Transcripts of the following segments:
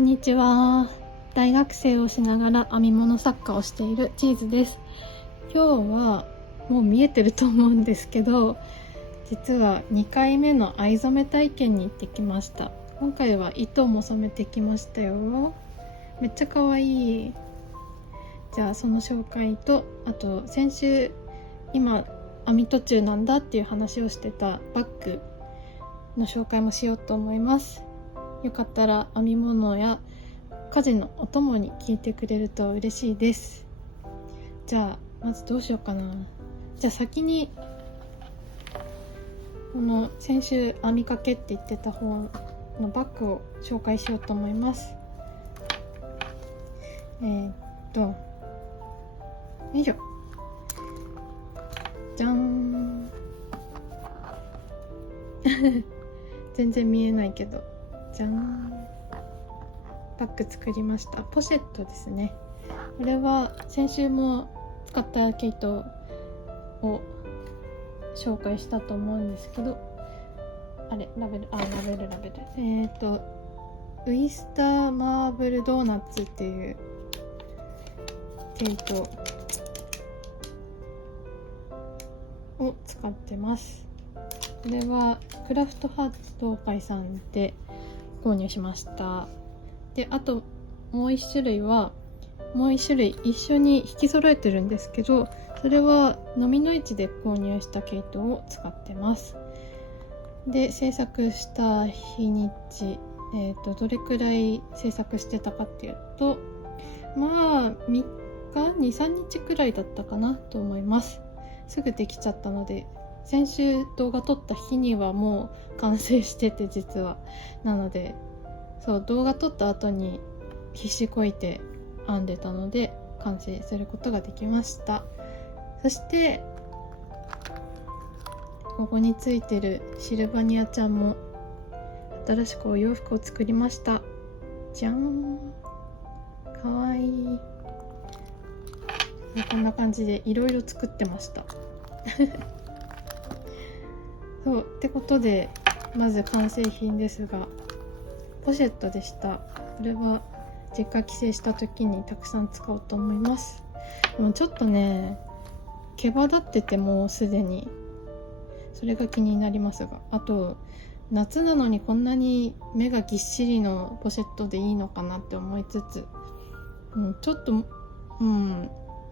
んにちは。大学生をしながら編み物作家をしているチーズです。今日はもう見えてると思うんですけど、実は2回目の藍染め体験に行ってきました。今回は糸も染めてきましたよ。めっちゃ可愛い。じゃあその紹介と、あと先週今編み途中なんだっていう話をしてたバッグの紹介もしようと思います。よかったら編み物や家事のお供に聞いてくれると嬉しいです。じゃあまずどうしようかな。じゃあ先にこの先週編みかけって言ってた方のバッグを紹介しようと思います。よいしょ。じゃーん全然見えないけど、じゃーん。バッグ作りました。ポシェットですね。これは先週も使った毛糸を紹介したと思うんですけど、ラベルウイスターマーブルドーナツっていう毛糸を使ってます。これはクラフトハーツ東海さんで購入しました。で、あともう一種類一緒に引き揃えてるんですけど、それはのみの市で購入した毛糸を使ってます。で、制作した日にち、どれくらい制作してたかっていうと、まあ3日2、3日くらいだったかなと思います。すぐできちゃったので、先週動画撮った日にはもう完成してて、実はなのでそう動画撮った後に必死こいて編んでたので完成することができました。そしてここについてるシルバニアちゃんも新しくお洋服を作りました。じゃん、かわいい。こんな感じでいろいろ作ってましたそうってことで、まず完成品ですがポシェットでした。これは実家帰省した時にたくさん使おうと思います。でもちょっとね、毛羽立っててもうすでにそれが気になりますが、あと夏なのにこんなに目がぎっしりのポシェットでいいのかなって思いつつ、ちょっと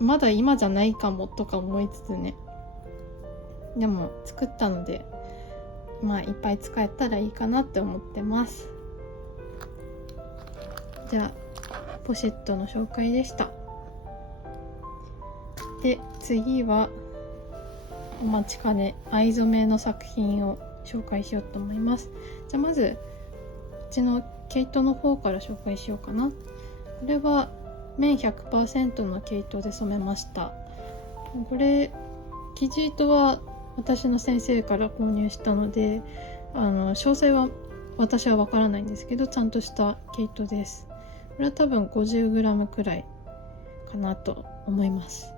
まだ今じゃないかもとか思いつつね、でも作ったのでいっぱい使えたらいいかなって思ってます。じゃあポシェットの紹介でした。で、次はお待ちかね藍染めの作品を紹介しようと思います。じゃあまずうちの毛糸の方から紹介しようかな。これは綿 100% の毛糸で染めました。これ生地糸は私の先生から購入したので、詳細は私はわからないんですけど、ちゃんとした毛糸です。これは多分 50g くらいかなと思います。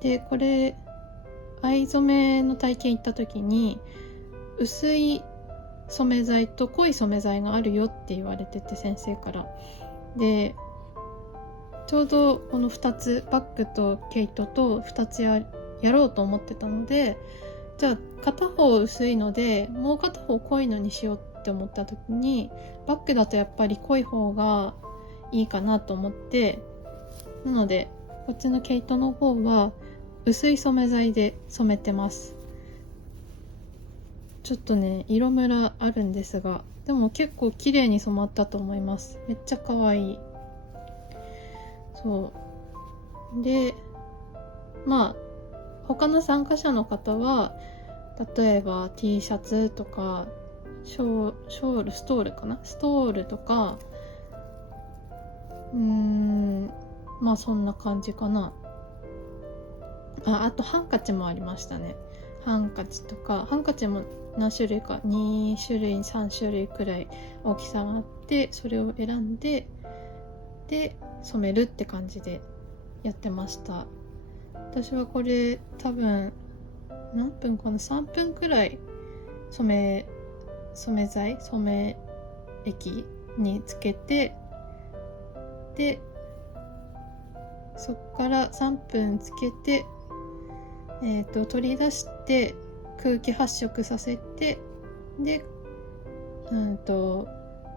で、これ藍染めの体験行った時に薄い染め剤と濃い染め剤があるよって言われてて、先生から。で、ちょうどこの2つ、バッグと毛糸と2つやろうと思ってたので、じゃあ片方薄いのでもう片方濃いのにしようって思った時に、バッグだとやっぱり濃い方がいいかなと思って、なのでこっちの毛糸の方は薄い染め剤で染めてます。ちょっとね、色ムラあるんですが、でも結構綺麗に染まったと思います。めっちゃ可愛い。そうで、他の参加者の方は例えば T シャツとかストールとか、そんな感じかな。あとハンカチもありましたね。ハンカチも何種類か、2種類3種類くらい大きさがあって、それを選んで染めるって感じでやってました。私はこれ多分何分かな、3分くらい染め液につけて、でそこから3分つけて、取り出して空気発色させて、で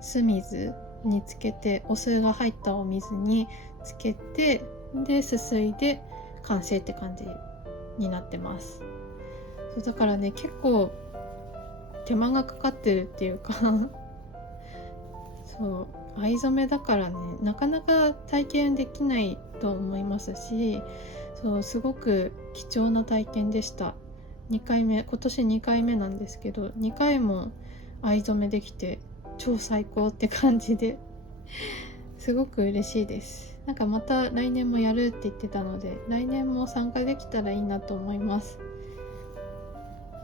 酢水につけて、お酢が入ったお水につけて、ですすいで完成って感じになってます。そうだからね、結構手間がかかってるっていうかそう藍染めだからね、なかなか体験できないと思いますし、そうすごく貴重な体験でした。2回目、今年2回目なんですけど、2回も藍染めできて超最高って感じですごく嬉しいです。なんかまた来年もやるって言ってたので、来年も参加できたらいいなと思います。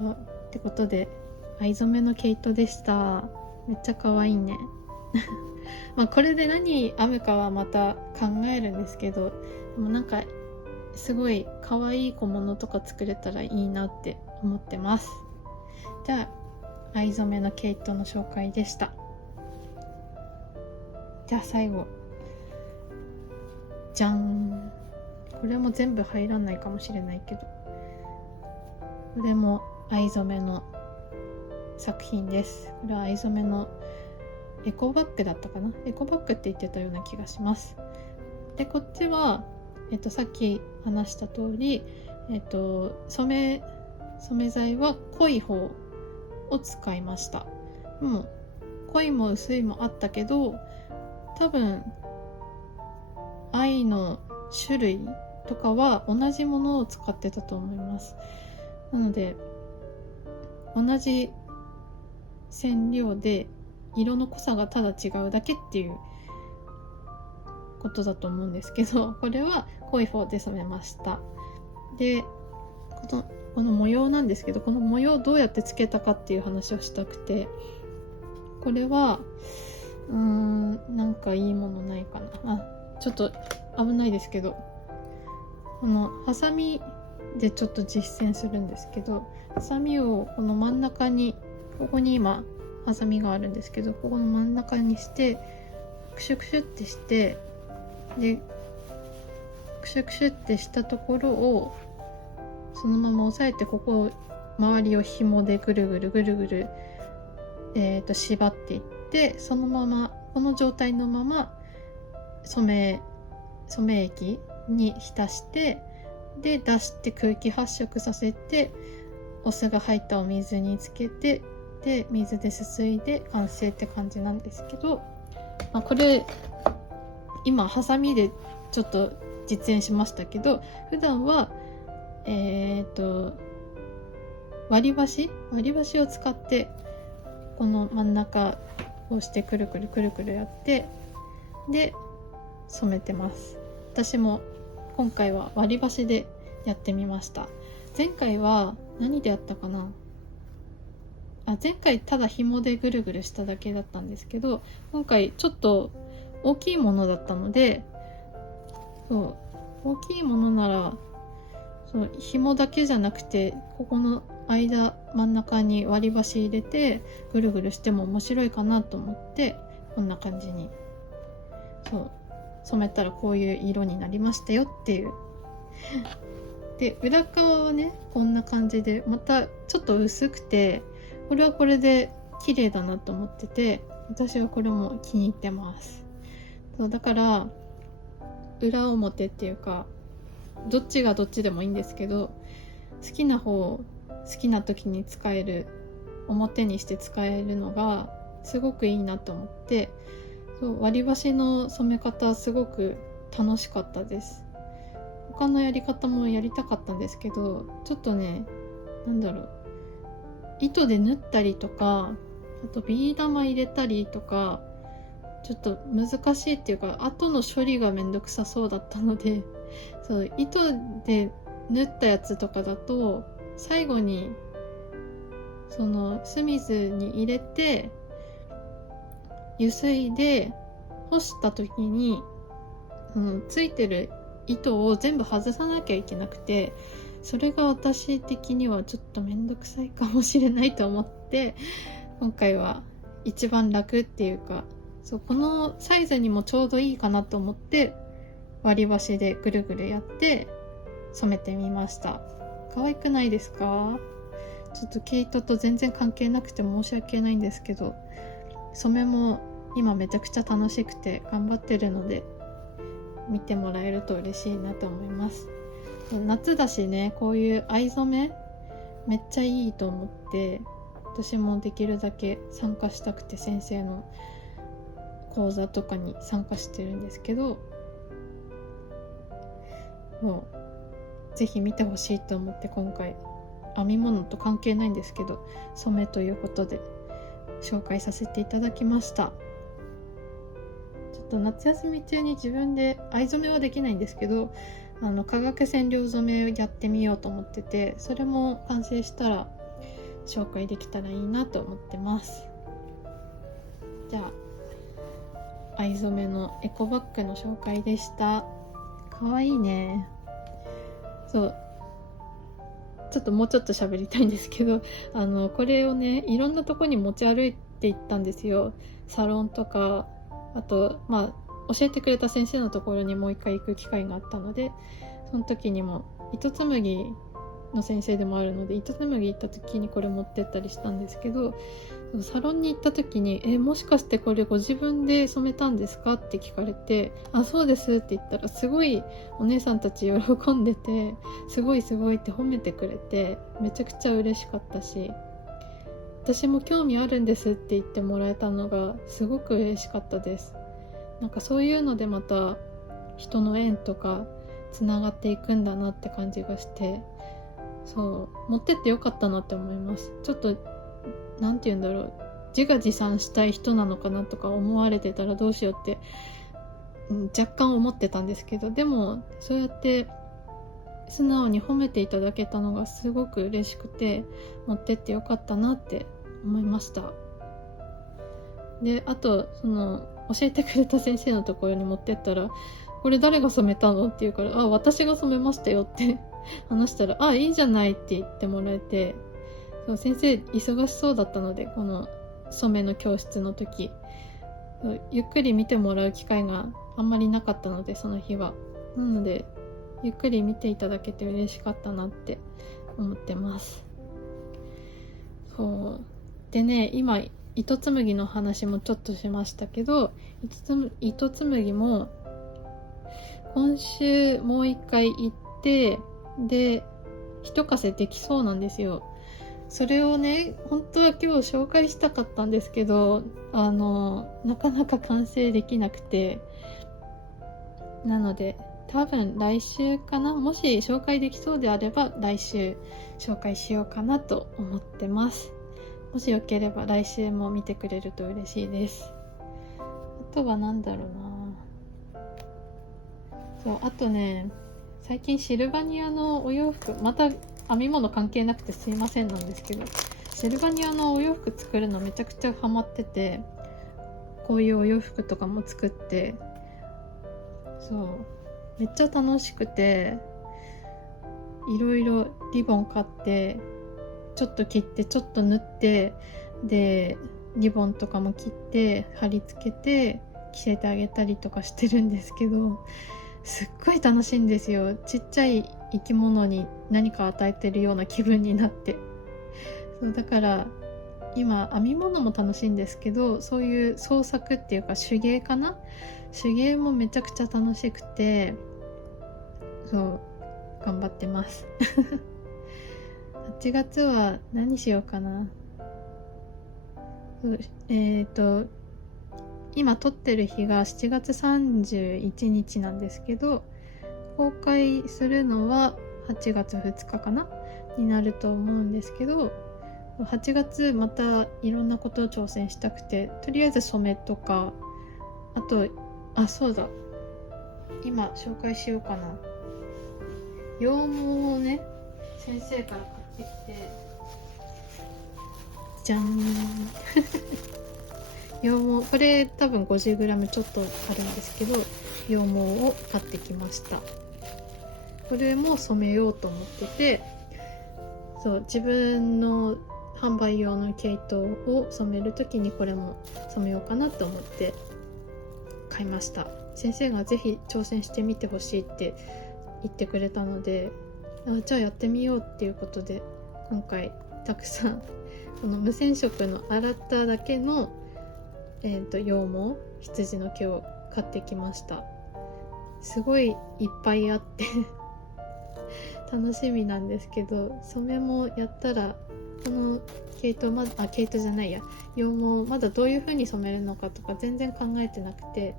ってことで、藍染めの毛糸でした。めっちゃ可愛いねまあこれで何編むかはまた考えるんですけど、でもなんかすごい可愛い小物とか作れたらいいなって思ってます。じゃあ藍染めの毛糸の紹介でした。じゃあ最後、じゃん。これも全部入らないかもしれないけど、これも藍染めの作品です。これは藍染めのエコバッグだったかな、エコバッグって言ってたような気がします。でこっちは、さっき話した通り、染め剤は濃い方を使いました。もう濃いも薄いもあったけど、多分藍の種類とかは同じものを使ってたと思います。なので同じ染料で色の濃さがただ違うだけっていうことだと思うんですけど、これは濃い方で染めました。でこの模様なんですけど、この模様をどうやってつけたかっていう話をしたくて、これはなんかいいものないかな。ちょっと危ないですけど、このハサミでちょっと実践するんですけど、ハサミをこの真ん中に、ここに今ハサミがあるんですけど、ここの真ん中にしてクシュクシュってして、でクシュクシュってしたところをそのまま押さえて、ここを周りを紐でぐるぐるぐるぐる、縛っていって、そのままこの状態のまま染め液に浸して、で出して空気発色させて、お酢が入ったお水につけて、で水ですすいで完成って感じなんですけど、これ今ハサミでちょっと実演しましたけど、普段は割り箸を使ってこの真ん中をしてくるくるくるくるやって、で染めてます。私も今回は割り箸でやってみました。前回は何でやったかな、前回ただ紐でぐるぐるしただけだったんですけど、今回ちょっと大きいものだったので、大きいものなら紐だけじゃなくて、ここの間真ん中に割り箸入れてぐるぐるしても面白いかなと思って、こんな感じに染めたらこういう色になりましたよっていうで裏側はねこんな感じで、またちょっと薄くて、これはこれで綺麗だなと思ってて、私はこれも気に入ってます。だから裏表っていうか、どっちがどっちでもいいんですけど、好きな方好きな時に使える、表にして使えるのがすごくいいなと思って、割り箸の染め方すごく楽しかったです。他のやり方もやりたかったんですけど、ちょっとね、糸で縫ったりとか、あとビー玉入れたりとか、ちょっと難しいっていうか、後の処理がめんどくさそうだったので、糸で縫ったやつとかだと最後にその酢水に入れてゆすいで干した時に、ついてる糸を全部外さなきゃいけなくて、それが私的にはちょっとめんどくさいかもしれないと思って、今回は一番楽っていうかそうこのサイズにもちょうどいいかなと思って割り箸でぐるぐるやって染めてみました。可愛くないですか？ちょっと毛糸と全然関係なくて申し訳ないんですけど、染めも今めちゃくちゃ楽しくて頑張ってるので見てもらえると嬉しいなと思います。夏だしね、こういう藍染めめっちゃいいと思って、私もできるだけ参加したくて先生の講座とかに参加してるんですけど、もうぜひ見てほしいと思って今回編み物と関係ないんですけど染めということで紹介させていただきました。ちょっと夏休み中に自分で藍染めはできないんですけど、化学染料染めをやってみようと思ってて、それも完成したら紹介できたらいいなと思ってます。じゃあ藍染めのエコバッグの紹介でした。かわいいね。そうちょっともうちょっと喋りたいんですけど、これをねいろんなとこに持ち歩いていったんですよ。サロンとか、あと教えてくれた先生のところにもう一回行く機会があったので、その時にも糸紡ぎの先生でもあるので糸紡ぎ行った時にこれ持ってったりしたんですけど、サロンに行った時にもしかしてこれご自分で染めたんですかって聞かれて、あ、そうですって言ったらすごいお姉さんたち喜んでて、すごいすごいって褒めてくれてめちゃくちゃ嬉しかったし、私も興味あるんですって言ってもらえたのがすごく嬉しかったです。なんかそういうのでまた人の縁とかつながっていくんだなって感じがして、そう持ってってよかったなって思います。ちょっとなんて言うんだろう、自画自賛したい人なのかなとか思われてたらどうしようって、若干思ってたんですけど、でもそうやって素直に褒めていただけたのがすごく嬉しくて持ってってよかったなって思いました。であと教えてくれた先生のところに持ってったら、これ誰が染めたのって言うから、あ、私が染めましたよって話したら、あ、いいじゃないって言ってもらえて、そう先生忙しそうだったのでこの染めの教室の時ゆっくり見てもらう機会があんまりなかったので、その日はなのでゆっくり見ていただけて嬉しかったなって思ってます。そうでね、今糸紡ぎの話もちょっとしましたけど、糸紡ぎも今週もう一回行って、で一稼できそうなんですよ。それをね本当は今日紹介したかったんですけど、なかなか完成できなくて、なので多分来週かな、もし紹介できそうであれば来週紹介しようかなと思ってます。もしよければ来週も見てくれると嬉しいです。あとは何だろうな、そうあとね、最近シルバニアのお洋服、また編み物関係なくてすいませんなんですけど、シルバニアのお洋服作るのめちゃくちゃハマってて、こういうお洋服とかも作って、そうめっちゃ楽しくて、いろいろリボン買ってちょっと切ってちょっと縫って、でリボンとかも切って貼り付けて着せてあげたりとかしてるんですけど、すっごい楽しいんですよ。ちっちゃい生き物に何か与えてるような気分になって、そうだから今編み物も楽しいんですけど、そういう創作っていうか手芸かな、手芸もめちゃくちゃ楽しくて、そう頑張ってます8月は何しようかな。今撮ってる日が7月31日なんですけど、公開するのは8月2日かなになると思うんですけど、8月またいろんなことを挑戦したくて、とりあえず染めとか、あとそうだ、今紹介しようかな、羊毛をね先生から買ってきて、じゃん羊毛、これ多分 50g ちょっとあるんですけど、羊毛を買ってきました。これも染めようと思ってて、そう自分の販売用の毛糸を染める時にこれも染めようかなと思って買いました。先生がぜひ挑戦してみてほしいって言ってくれたので、じゃあやってみようっていうことで、今回たくさんこの無染色の洗っただけの、羊毛、羊の毛を買ってきました。すごいいっぱいあって楽しみなんですけど、染めもやったらこの毛糸毛糸じゃないや、羊毛まだどういう風に染めるのかとか全然考えてなくて、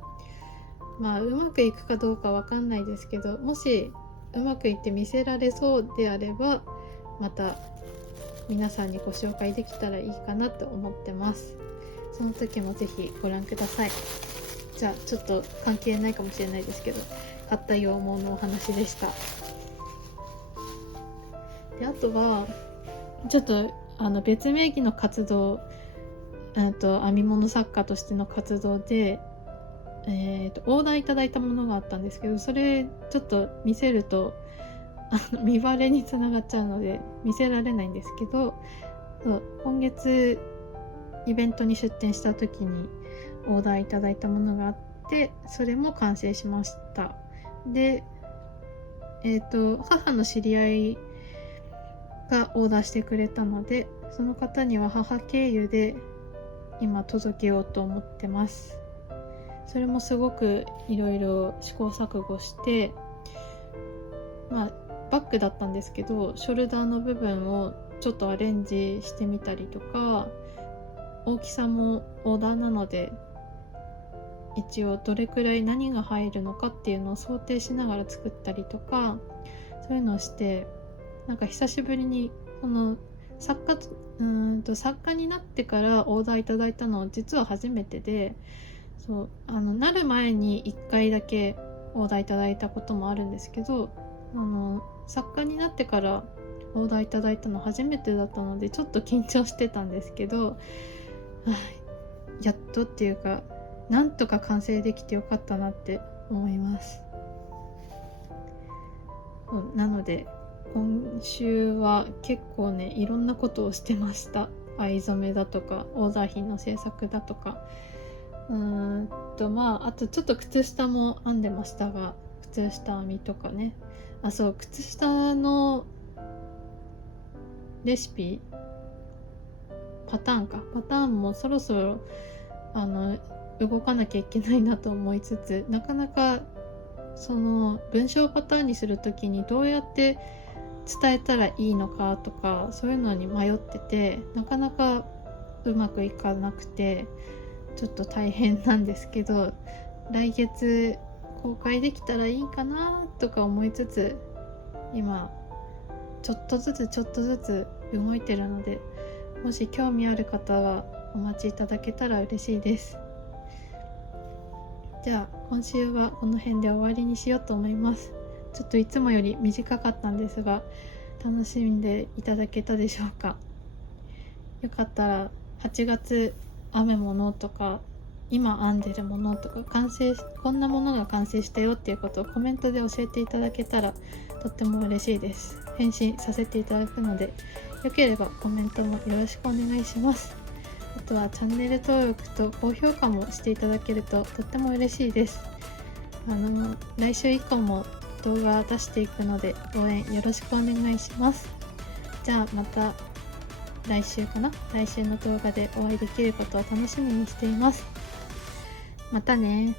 うまくいくかどうかわかんないですけど、もしうまくいって見せられそうであれば、また皆さんにご紹介できたらいいかなと思ってます。その時もぜひご覧ください。じゃあちょっと関係ないかもしれないですけど、買った羊毛のお話でした。で、あとはちょっと別名義の活動、編み物作家としての活動で、オーダーいただいたものがあったんですけど、それちょっと見せると見バレにつながっちゃうので見せられないんですけど、今月イベントに出店した時にオーダーいただいたものがあって、それも完成しました。で、母の知り合いがオーダーしてくれたので、その方には母経由で今届けようと思ってます。それもすごくいろいろ試行錯誤して、バッグだったんですけど、ショルダーの部分をちょっとアレンジしてみたりとか、大きさもオーダーなので一応どれくらい何が入るのかっていうのを想定しながら作ったりとか、そういうのをして、なんか久しぶりにその作家になってからオーダーいただいたのは実は初めてで、なる前に1回だけオーダーいただいたこともあるんですけど、作家になってからオーダーいただいたの初めてだったので、ちょっと緊張してたんですけど、やっとっていうか、なんとか完成できてよかったなって思います。なので今週は結構ね、いろんなことをしてました。藍染めだとかオーダー品の制作だとか、あとちょっと靴下も編んでましたが、靴下編みとかね、靴下のレシピパターンもそろそろ動かなきゃいけないなと思いつつ、なかなかその文章パターンにするときにどうやって伝えたらいいのかとか、そういうのに迷ってて、なかなかうまくいかなくてちょっと大変なんですけど、来月公開できたらいいかなとか思いつつ、今ちょっとずつ動いてるので、もし興味ある方はお待ちいただけたら嬉しいです。じゃあ今週はこの辺で終わりにしようと思います。ちょっといつもより短かったんですが、楽しんでいただけたでしょうか。よかったら8月編むものとか、今編んでるものとか、こんなものが完成したよっていうことをコメントで教えていただけたらとっても嬉しいです。返信させていただくので、よければコメントもよろしくお願いします。あとはチャンネル登録と高評価もしていただけるととっても嬉しいです。来週以降も動画出していくので応援よろしくお願いします。じゃあまた来週の動画でお会いできることを楽しみにしています。またね。